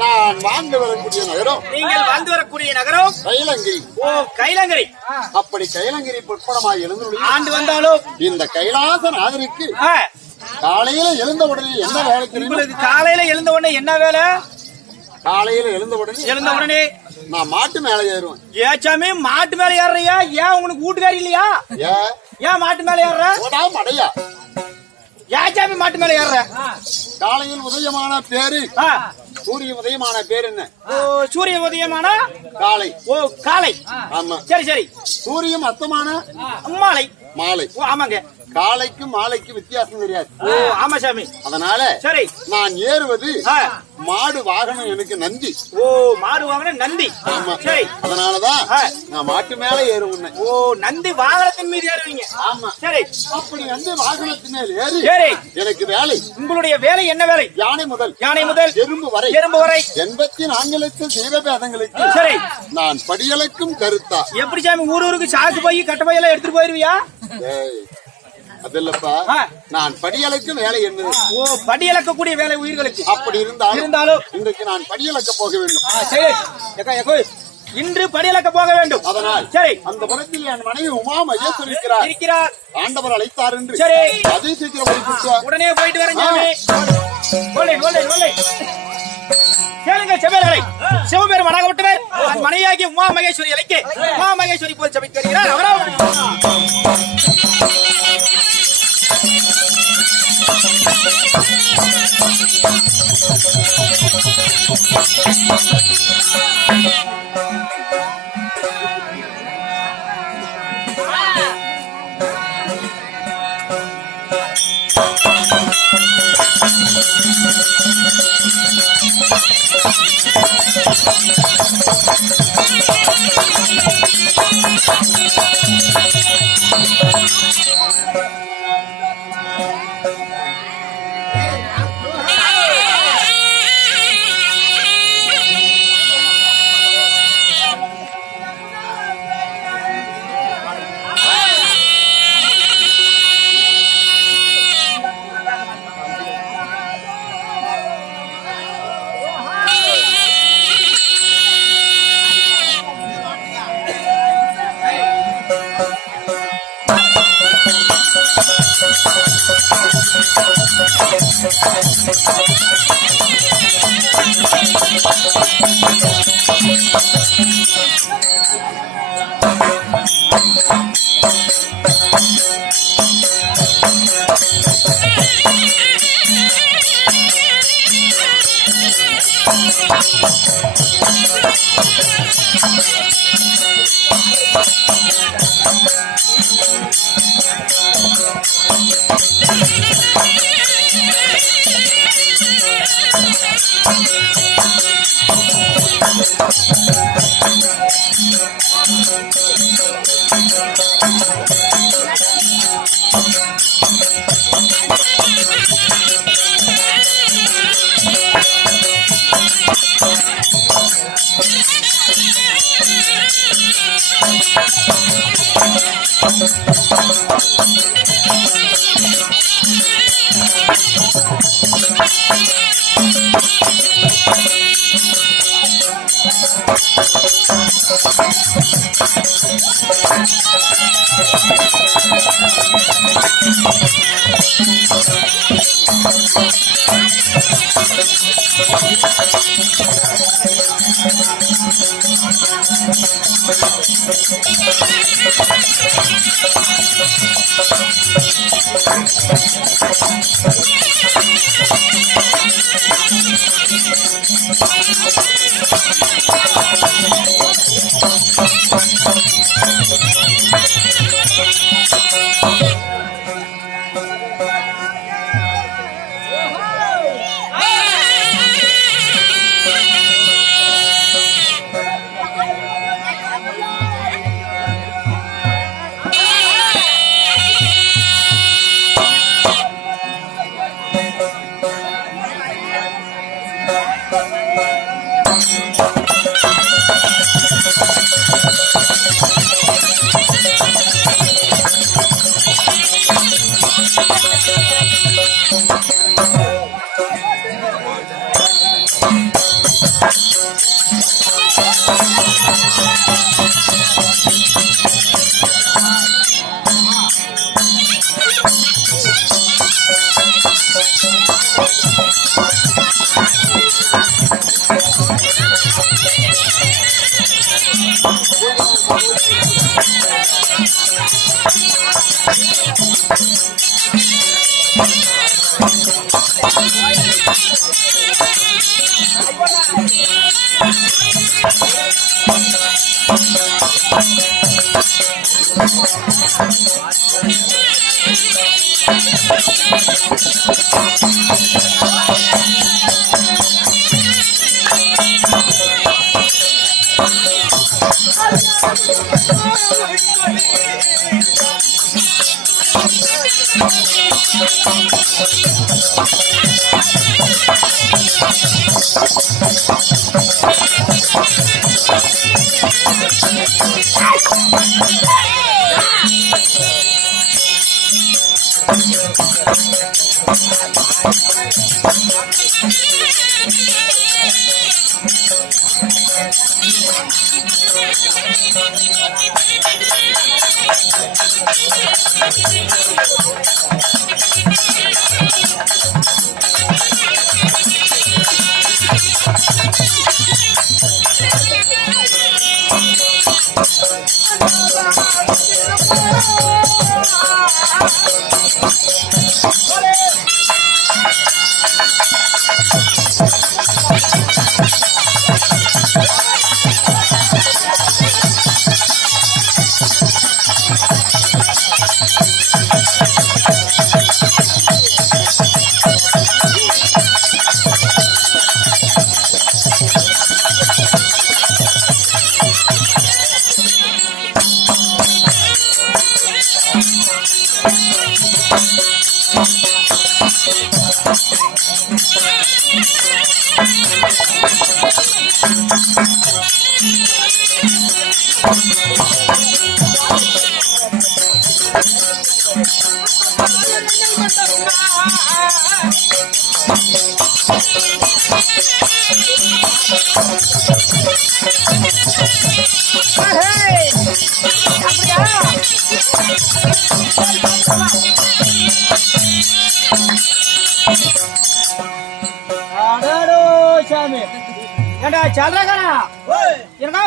நான் வாழ்ந்து வரக்கூடிய நகரம், நீங்கள் வாழ்ந்து வரக்கூடிய நகரம் கைலங்கிரி. ஓ, கைலங்கிரி. அப்படி கைலங்கிரி பொற்படமாய் எழுந்து ஆண்டு வந்தாலும் இந்த கைலாசநாதருக்கு காலையில எழுந்த உடனே என்ன வேலை தெரியும்? உங்களுக்கு காலையில எழுந்த உடனே என்ன வேலை? காலையில எழுந்த உடனே நான் மாட்டு மேல ஏறுவேன். ஏச்சாமி மாட்டு மேல ஏறியா? ஏன் உங்களுக்கு வீட்டுக்காரி இல்லையா? ஏன் மாட்டு மேல ஏற? மடையா ஏச்சாமி மாட்டு மேல ஏற? காலையில் உதயமான பேரு, சூரிய உதயமான பேர் என்ன? ஓ, சூரிய உதயமான காலை. ஓ, காலை. ஆமா, சரி சரி. சூரியன் அஸ்தமான மாலை. மாலை. ஓ, ஆமாங்க. காலைக்கும் மாலைக்கும் வித்தியாசம் தெரியாது. ஓ, ஆமா சாமி. அதனால சரி, நான் ஏறுவது மாடு வாகனம், எனக்கு நந்தி. ஓ, மாடு வாகனம் நந்தி. ஆமா, சரி. அதனாலதான் நான் மாட்டு மேல ஏறுவேன். ஓ, நந்தி வாகனத்தின் மீது ஏறுவீங்க. ஆமா, சரி. அப்படி வந்து வாகனத்தின் மேல் ஏறி சரி, எனக்கு வேலை. உங்களுடைய வேலை என்ன வேலை? யானை முதல் எறும்பு வரை 84 லட்சம் ஜீவபேதங்களுக்கு சரி நான் படியளக்கும் கருத்தா. எப்படி சாமி ஊருக்கு சாக்கு போய் கட்ட பையெல்லாம் எடுத்துட்டு போயிருவியா? அதில்லப்பா, நான் படியளக்கும் வேலை என்பது. ஓ, படியளக்கக்கூடிய வேலை உயிர்களுக்கு. அப்படி இருந்தாலும் இன்றைக்கு நான் படியளக்க போக வேண்டும். இன்று படியளக்க போக வேண்டும். அதனால் சரி, அந்த புறத்தில் என் மனைவி உமா மகேஸ்வரி இருக்கிறார். ஆண்டவர் அழைத்தார் என்று சரி, அதே சீக்கிரம் உடனே போயிட்டு வரேன் சாமி. கேளுங்க செவ்வேலை, சிவபெரும் மனகப்பட்டவர் மனைவியாகிய உமா மகேஸ்வரி அழைக்க உமா மகேஸ்வரி போல் சபைக்கு வருகிறார். அவரா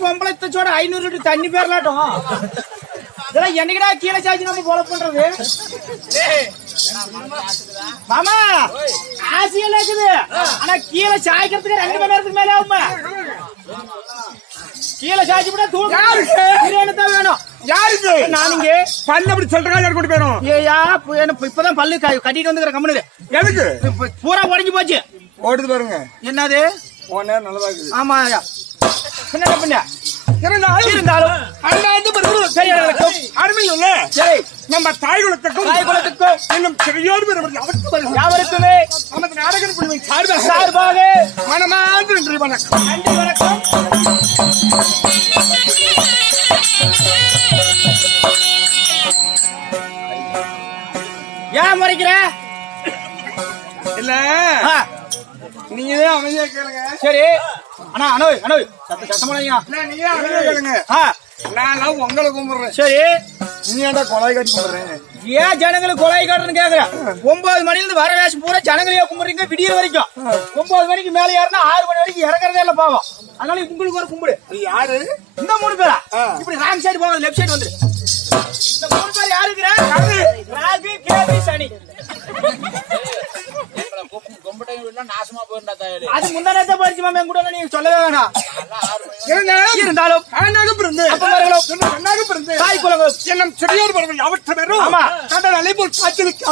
பொம்பளத்தோட 500 லிட்டர் தண்ணி பேரலாட்டும் இதெல்லாம் என்னைக்கடா கீழே சாய்ச்சி நம்ம போல பண்றது மாமா ஆசையெல்லாம் இருக்குது ஆனா கீழே சாய்க்கிறதுக்கு 2 மணி நேரத்துக்கு மேலே ஆகுமா கீழே சாய்ச்சி விட தூக்கம் தான் வேணும் யாருக்கு நானுங்க பல்லு அப்படி சொல்றாங்க கொண்டு போயிடும் ஏயா இப்பதான் பல்லு கட்டிட்டு வந்துக்கிற கம்பெனி எதுக்கு பூரா உடஞ்சு போச்சு ஓடுது பாருங்க என்னது நல்லதா இருக்குது ஆமா பின்ன பின்ன இருந்தாலும் நம்ம தாய் குலத்துக்கும் இன்னும் யாவருக்குமே நமது நாடகம் சார்பாக மனமார்ந்த நன்றி வணக்கம் நன்றி வணக்கம் ஏன் முறைக்கிற இல்ல நீங்க அமைதியா கேளுங்க சரி அண்ணா அனோய் அனோய் சத்தமா நீங்க அமைதியா கேளுங்க நான் உங்களை கும்பிடுறேன் சரி நீ ஏன்டா கொலை கட்டி கும்பிடுறேன்? ஏன் ஜனங்களுக்கு கொலை காட்டுன்னு கேக்குறேன்? 9 மணில இருந்து வர வேஷம் பூரா ஜனங்களையே கும்பிடுறீங்க விடிய வரைக்கும். 9 மணிக்கு மேல யாருன்னா 6 மணி வரைக்கும் இறக்குறதே இல்ல பாவம். அதனால உங்களுக்கு ஒரு கும்பிடு. யாரு இந்த 3 பேரா? இப்படி ராங் சைடு போங்க, லெஃப்ட் சைடு வந்துரு. இந்த 3 பேர் யாருக்குற? ராகு கேது சனி. நாசமா போயிருந்தா தாயடி. அது முன்னாடி போயிடுச்சு மாமா, என் கூட நீங்க சொல்லவே வேணாம். இருந்தாலும் தாய் குலங்கள் என்னும் சிறியோர் பருவம் அவற்றவரும் ஆமா. கடல் அலைபோல்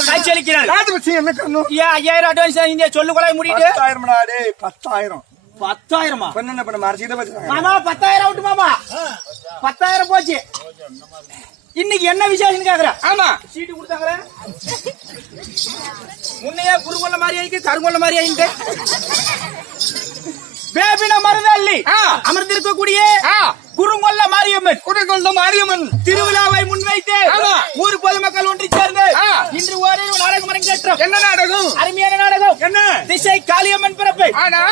காய்ச்சலிக்கிறார். விஷயம் என்ன கண்ணு? 5000 அட்வான்ஸ் இந்தியா சொல்லு கொலை முடிட்டு 10,000 10,000 என்ன பண்ண மறைச்சிட்டு வச்சுக்காங்க. மாமா 10,000 அவுட்டு மாமா. 10,000 போச்சு. இன்னைக்கு என்ன விசேஷம் கேக்குற? ஆமா சீட்டு கொடுத்தாங்களே, முன்னையே குறுங்கொல்ல மாதிரி ஆயிட்டு கருங்கொல்ல மாதிரி ஆயிட்டு வேபின மருதள்ளி அமர்ந்திருக்கக்கூடிய குறுங்கொல்ல மாரியம்மன் குடிகொண்ட மாரியம்மன் திருவிழாவை முன்வைத்து ஊர் பொதுமக்கள் ஒன்று சேர்ந்து இன்று ஒரே நாடகம் அரங்கேற்றம். என்ன நாடகம்? அருமையான நாடகம். என்ன? திசை காளியம்மன் பிறப்பு. ஆனா